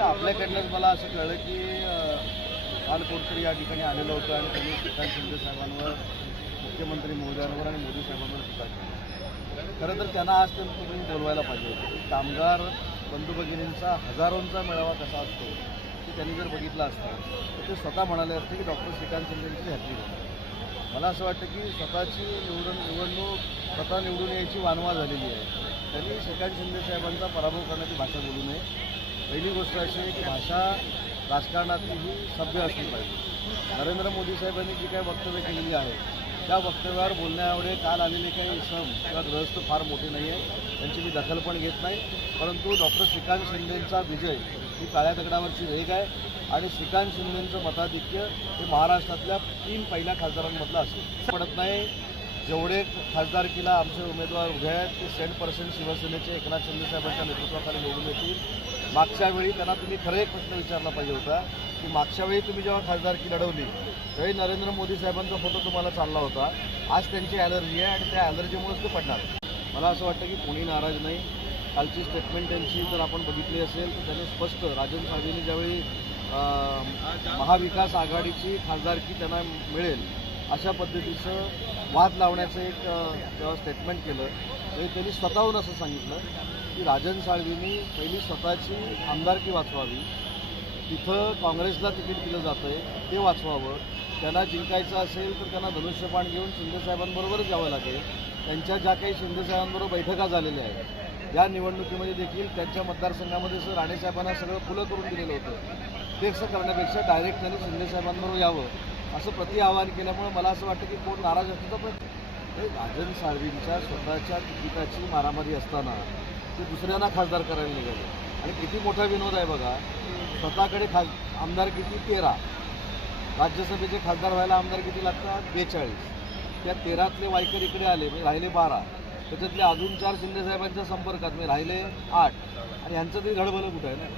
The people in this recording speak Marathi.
आपल्याकडनंच मला असं कळलं की अं, काल कोणतरी या ठिकाणी आलेलं होतं आणि त्यांनी श्रीकांत शिंदे साहेबांवर मुख्यमंत्री महोदयांवर आणि मोदी साहेबांवर टीका केली. खरं तर त्यांना आज तर तुम्ही बोलवायला पाहिजे होतं. की कामगार बंधू भगिनींचा हजारोंचा मेळावा कसा असतो ते त्यांनी जर बघितला असता तर ते स्वतः म्हणाले असते की डॉक्टर श्रीकांत शिंदेची हॅपी मला असं वाटतं की स्वतःची निवडून निवडणूक स्वतः निवडून यायची वानवा झालेली आहे. त्यांनी श्रीकांत शिंदे साहेबांचा पराभव करण्याची भाषा बोलू नये. पहिली गोष्ट अशी आहे की भाषा राजकारणातली ही सभ्य असली पाहिजे. नरेंद्र मोदी साहेबांनी जी काही वक्तव्य केलेली आहे त्या वक्तव्यावर बोलण्याएवढे काल आलेले काही सम किंवा ग्रहस्थ फार मोठे नाही आहे त्यांची मी दखल पण घेत नाही. परंतु डॉक्टर श्रीकांत शिंदेंचा विजय ही काळ्या दगडावरची रेग आहे आणि श्रीकांत शिंदेंचं मताधिक्य हे महाराष्ट्रातल्या तीन पहिल्या खासदारांमधलं असेल. पडत नाही. जेवढे खासदारकीला आमचे उमेदवार उभे आहेत ते सेंट पर्सेंट शिवसेनेचे एकनाथ शिंदेसाहेबांच्या नेतृत्वाखाली निवडून येतील. मागच्या वेळी त्यांना तुम्ही खरं एक प्रश्न विचारला पाहिजे होता की मागच्या वेळी तुम्ही जेव्हा खासदारकी लढवली त्यावेळी नरेंद्र मोदी साहेबांचा फोटो तुम्हाला चालला होता. आज त्यांची ॲलर्जी आहे आणि त्या ॲलर्जीमुळेच ते पडणार. मला असं वाटतं की कोणी नाराज नाही. कालची स्टेटमेंट त्यांची जर आपण बघितली असेल तर त्यांनी स्पष्ट राजन साहेबांनी ज्यावेळी महाविकास आघाडीची खासदारकी त्यांना मिळेल अशा पद्धतीचं वाद लावण्याचं एक जेव्हा स्टेटमेंट केलं तरी त्यांनी स्वतःहून असं सांगितलं की राजन साळवींनी पहिली स्वतःची आमदारकी वाचवावी. तिथं काँग्रेसला तिकीट दिलं जातं आहे ते वाचवावं. त्यांना जिंकायचं असेल तर त्यांना धनुष्यबाण घेऊन शिंदेसाहेबांबरोबरच जावं लागेल. त्यांच्या ज्या काही शिंदेसाहेबांबरोबर बैठका झालेल्या आहेत या निवडणुकीमध्ये देखील त्यांच्या मतदारसंघामध्ये असं राणेसाहेबांना सगळं खुलं करून दिलेलं होतं. ते असं करण्यापेक्षा डायरेक्ट त्यांनी शिंदेसाहेबांबरोबर यावं. असं प्रति आवाहन केल्यामुळे मला असं वाटतं की कोण नाराज असतो पण हे राजन साळवींच्या स्वतःच्या तिकिटाची मारामारी असताना ते दुसऱ्यांना खासदार करायला निघाले. आणि किती मोठा विनोद आहे बघा स्वतःकडे खास आमदार किती तेरा. राज्यसभेचे खासदार व्हायला आमदार किती लागतात? बेचाळीस. त्या तेरातले वायकर इकडे आले म्हणजे राहिले बारा. त्याच्यातले अजून चार शिंदेसाहेबांच्या संपर्कात म्हणजे राहिले आठ. आणि ह्यांचं तरी घडबलं कुठं आहे ना?